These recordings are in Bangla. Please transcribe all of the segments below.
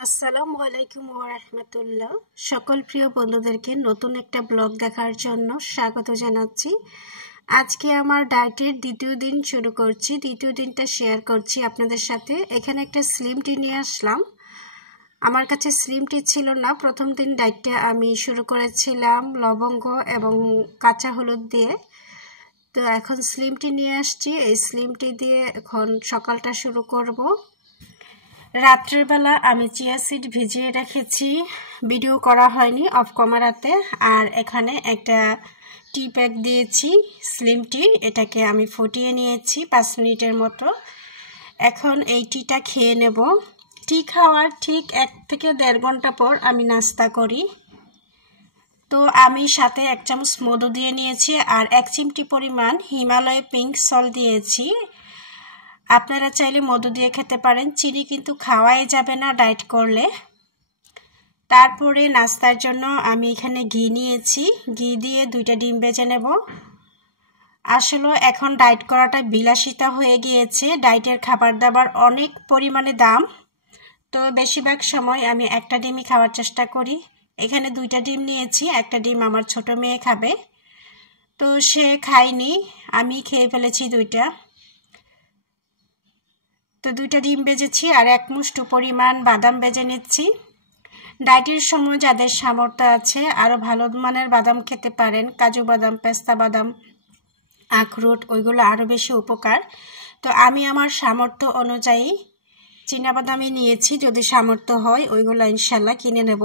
আসসালামু আলাইকুম ওয়া রাহমাতুল্লাহ। সকল প্রিয় বন্ধুদেরকে নতুন একটা ব্লগ দেখার জন্য স্বাগত জানাচ্ছি। আজকে আমার ডায়েটের দ্বিতীয় দিন শুরু করছি। দ্বিতীয় দিনটা শেয়ার করছি আপনাদের সাথে। এখানে একটা স্লিম টি নিয়ে আসলাম। আমার কাছে স্লিম টি ছিল না। প্রথম দিন ডায়েটটা আমি শুরু করেছিলাম লবঙ্গ এবং কাঁচা হলুদ দিয়ে। তো এখন স্লিম টি নিয়ে আসছি। এই স্লিম টি দিয়ে এখন সকালটা শুরু করব। রাত্রের বেলা আমি চিয়া সিড ভিজিয়ে রেখেছি, ভিডিও করা হয়নি অফ ক্যামেরাতে। আর এখানে একটা টি প্যাক দিয়েছি স্লিম টি, এটাকে আমি ফুটিয়ে নিয়েছি 5 মিনিটের মতো। এখন এই টিটা খেয়ে নেব। টি খাওয়ার ঠিক 1 থেকে 1.5 ঘন্টা পর আমি নাস্তা করি। তো আমি সাথে 1 চামচ মধু দিয়ে নিয়েছি আর 1 চিমটি পরিমাণ হিমালয় পিঙ্ক সল্ট দিয়েছি। আপনারা চাইলে মধু দিয়ে খেতে পারেন, চিনি কিন্তু খাওয়াই যাবে না ডায়েট করলে। তারপরে নাস্তার জন্য আমি এখানে ঘি নিয়েছি, ঘি দিয়ে 2টা ডিম ভেজে নেব। আসলে এখন ডায়েট করাটা বিলাসিতা হয়ে গিয়েছে, ডায়েটের খাবার দাবার অনেক পরিমাণে দাম। তো বেশিরভাগ সময় আমি একটা ডিমই খাওয়ার চেষ্টা করি। এখানে 2টা ডিম নিয়েছি, একটা ডিম আমার ছোট মেয়ে খাবে, তো সে খায়নি, আমি খেয়ে ফেলেছি 2টা। তো 2টা ডিম ভেজেছি আর 1 মুঠো পরিমাণ বাদাম ভেজে নিচ্ছি। ডায়েটের সময় যাদের সামর্থ্য আছে আরও ভালো মানের বাদাম খেতে পারেন, কাজু বাদাম, পেস্তা বাদাম, আখরোট, ওইগুলো আরও বেশি উপকার। তো আমি আমার সামর্থ্য অনুযায়ী চীনাবাদামই নিয়েছি, যদি সামর্থ্য হয় ওইগুলো ইনশাল্লাহ কিনে নেব।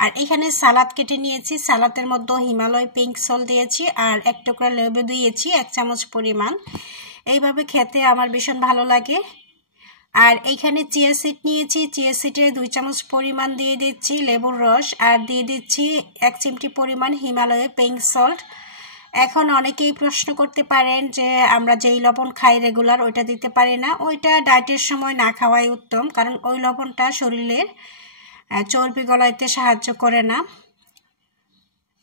আর এখানে সালাদ কেটে নিয়েছি, সালাদের মধ্যে হিমালয় পিঙ্ক সল্ট দিয়েছি আর 1 টুকরা লেবু দিয়েছি 1 চামচ পরিমাণ। এইভাবে খেতে আমার ভীষণ ভালো লাগে। আর এইখানে চিয়া সিড নিয়েছি, চিয়া সিডে 2 চামচ পরিমাণ দিয়ে দিচ্ছি লেবুর রস আর দিয়ে দিচ্ছি 1 চিমটি পরিমাণ হিমালয় পিঙ্ক সল্ট। এখন অনেকেই প্রশ্ন করতে পারেন যে আমরা যেই লবণ খাই রেগুলার ওইটা দিতে পারি না। ওইটা ডায়েটের সময় না খাওয়াই উত্তম, কারণ ওই লবণটা শরীরের চর্বি গলাইতে সাহায্য করে না,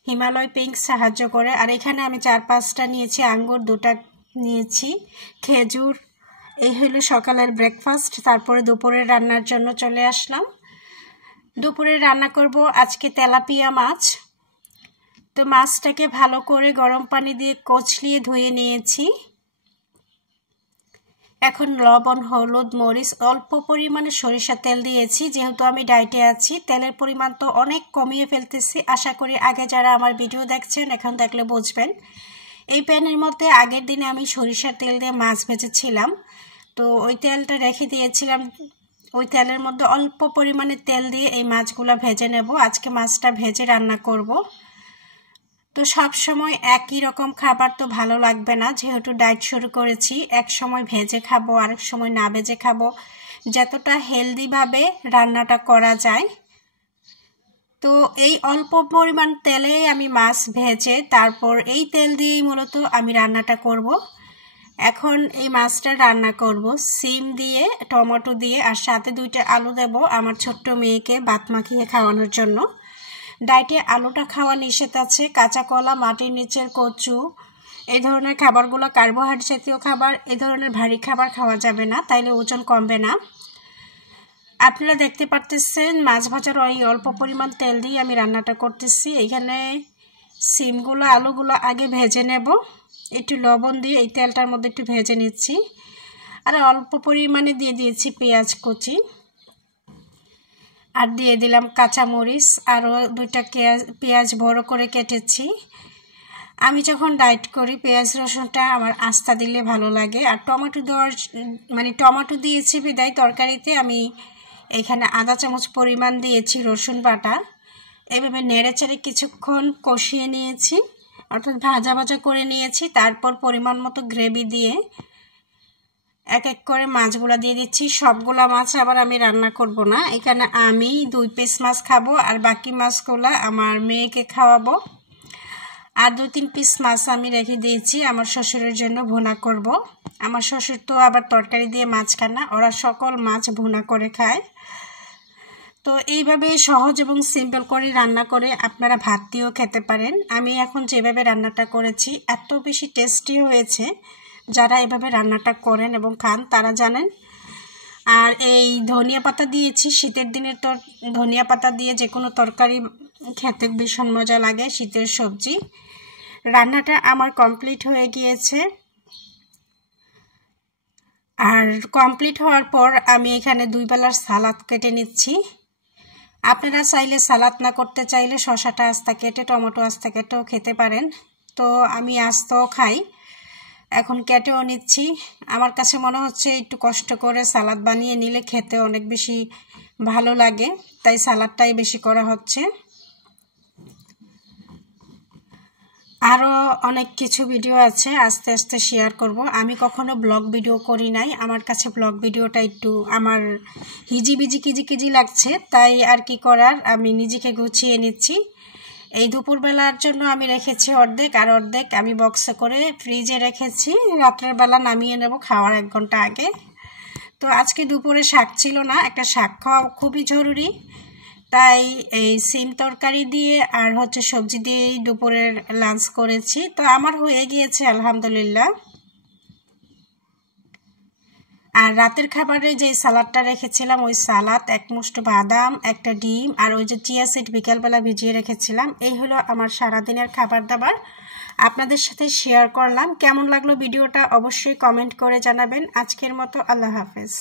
হিমালয় পিঙ্ক সাহায্য করে। আর এখানে আমি 4-5টা নিয়েছি আঙ্গুর, 2টা নিয়েছি খেজুর। এই হলো সকালের ব্রেকফাস্ট। তারপরে দুপুরের রান্নার জন্য চলে আসলাম। দুপুরে রান্না করব আজকে তেলাপিয়া মাছ। তো মাছটাকে ভালো করে গরম পানি দিয়ে কচলিয়ে ধুয়ে নিয়েছি। এখন লবণ, হলুদ, মরিচ, অল্প পরিমাণে সরিষার তেল দিয়েছি। যেহেতু আমি ডায়েটে আছি, তেলের পরিমাণ তো অনেক কমিয়ে ফেলতেছি। আশা করি আগে যারা আমার ভিডিও দেখছেন এখন দেখলে বুঝবেন। এই প্যানের মধ্যে আগের দিনে আমি সরিষার তেল দিয়ে মাছ ভেজেছিলাম, তো ওই তেলটা রেখে দিয়েছিলাম। ওই তেলের মধ্যে অল্প পরিমাণে তেল দিয়ে এই মাছগুলো ভেজে নেব। আজকে মাছটা ভেজে রান্না করব। তো সব সময় একই রকম খাবার তো ভালো লাগবে না, যেহেতু ডায়েট শুরু করেছি। এক সময় ভেজে খাবো, আরেক সময় না ভেজে খাবো, যতটা হেলদিভাবে রান্নাটা করা যায়। তো এই অল্প পরিমাণ তেলেই আমি মাছ ভেজে তারপর এই তেল দিয়েই মূলত আমি রান্নাটা করব। এখন এই মাছটা রান্না করব সিম দিয়ে, টমেটো দিয়ে, আর সাথে 2টা আলু দেব আমার ছোট্ট মেয়েকে ভাত মাখিয়ে খাওয়ানোর জন্য। ডায়েটে আলুটা খাওয়া নিষেধ আছে। কাঁচা কলা, মাটির নিচের কচু, এই ধরনের খাবারগুলো কার্বোহাইড্রেট জাতীয় খাবার, এই ধরনের ভারী খাবার খাওয়া যাবে না, তাইলে ওজন কমবে না। আপনারা দেখতে পারতেছেন মাছ ভাজার ওই অল্প পরিমাণ তেল দিয়ে আমি রান্নাটা করতেছি। এখানে সিমগুলো, আলুগুলো আগে ভেজে নেব, একটু লবণ দিয়ে এই তেলটার মধ্যে একটু ভেজে নিচ্ছি। আর অল্প পরিমাণে দিয়ে দিয়েছি পেঁয়াজ কুচি, আর দিয়ে দিলাম কাঁচামরিচ, আরও 2টা পেঁয়াজ বড় করে কেটেছি। আমি যখন ডায়েট করি পেঁয়াজ রসুনটা আমার আস্তা দিলে ভালো লাগে। আর টমেটো দেওয়ার টমেটো দিয়েছি বিদায় তরকারিতে আমি এখানে আধা চামচ পরিমাণ দিয়েছি রসুন বাটা। এভাবে নেড়েচেড়ে কিছুক্ষণ কষিয়ে নিয়েছি, অর্থাৎ ভাজা ভাজা করে নিয়েছি। তারপর পরিমাণ মতো গ্রেভি দিয়ে এক এক করে মাছগুলো দিয়ে দিচ্ছি। সবগুলা মাছ আবার আমি রান্না করব না, এখানে আমি 2 পিস মাছ খাবো আর বাকি মাছগুলো আমার মেয়েকে খাওয়াবো। আর 2-3 পিস মাছ আমি রেখে দিয়েছি আমার শ্বশুরের জন্য ভুনা করব। আমার শ্বশুর তো আবার তরকারি দিয়ে মাছ খায় না, ওরা সকল মাছ ভুনা করে খায়। তো এইভাবে সহজ এবং সিম্পল করে রান্না করে আপনারা ভাত দিয়েও খেতে পারেন। আমি এখন যেভাবে রান্নাটা করেছি এত বেশি টেস্টি হয়েছে, যারা এভাবে রান্নাটা করেন এবং খান তারা জানেন। আর এই ধনিয়া পাতা দিয়েছি, শীতের দিনে তো ধনিয়া পাতা দিয়ে যে কোনো তরকারি খেতে ভীষণ মজা লাগে, শীতের সবজি। রান্নাটা আমার কমপ্লিট হয়ে গিয়েছে। আর কমপ্লিট হওয়ার পর আমি এখানে 2 বেলার সালাদ কেটে নিচ্ছি। আপনারা চাইলে সালাদ না করতে চাইলে শসাটা আস্তা কেটে, টমেটো আস্তা কেটেও খেতে পারেন। তো আমি আস্তাও খাই, এখন কেটেও নিচ্ছি। আমার কাছে মনে হচ্ছে একটু কষ্ট করে সালাদ বানিয়ে নিলে খেতে অনেক বেশি ভালো লাগে, তাই সালাদটাই বেশি করা হচ্ছে। আরও অনেক কিছু ভিডিও আছে, আস্তে আস্তে শেয়ার করব। আমি কখনো ব্লগ ভিডিও করি নাই, আমার কাছে ব্লগ ভিডিওটা একটু আমার হিজিবিজি কিজি লাগছে, তাই আর কি করার, আমি নিজেকে গুছিয়ে নিচ্ছি। এই দুপুরবেলার জন্য আমি রেখেছি অর্ধেক, আর অর্ধেক আমি বক্সে করে ফ্রিজে রেখেছি, রাত্রের বেলা নামিয়ে নেব খাওয়ার 1 ঘন্টা আগে। তো আজকে দুপুরে শাক ছিল না, একটা শাক খাওয়া খুবই জরুরি, তাই এই সিম তরকারি দিয়ে আর হচ্ছে সবজি দিয়েই দুপুরের লাঞ্চ করেছি। তো আমার হয়ে গিয়েছে আলহামদুলিল্লাহ। আর রাতের খাবারে যে সালাদটা রেখেছিলাম, ওই সালাদ, 1 মুষ্ট বাদাম, একটা ডিম, আর ওই যে চিয়া সিড বিকালবেলা ভিজিয়ে রেখেছিলাম, এই হলো আমার সারাদিনের খাবার দাবার। আপনাদের সাথে শেয়ার করলাম। কেমন লাগলো ভিডিওটা অবশ্যই কমেন্ট করে জানাবেন। আজকের মতো আল্লাহ হাফেজ।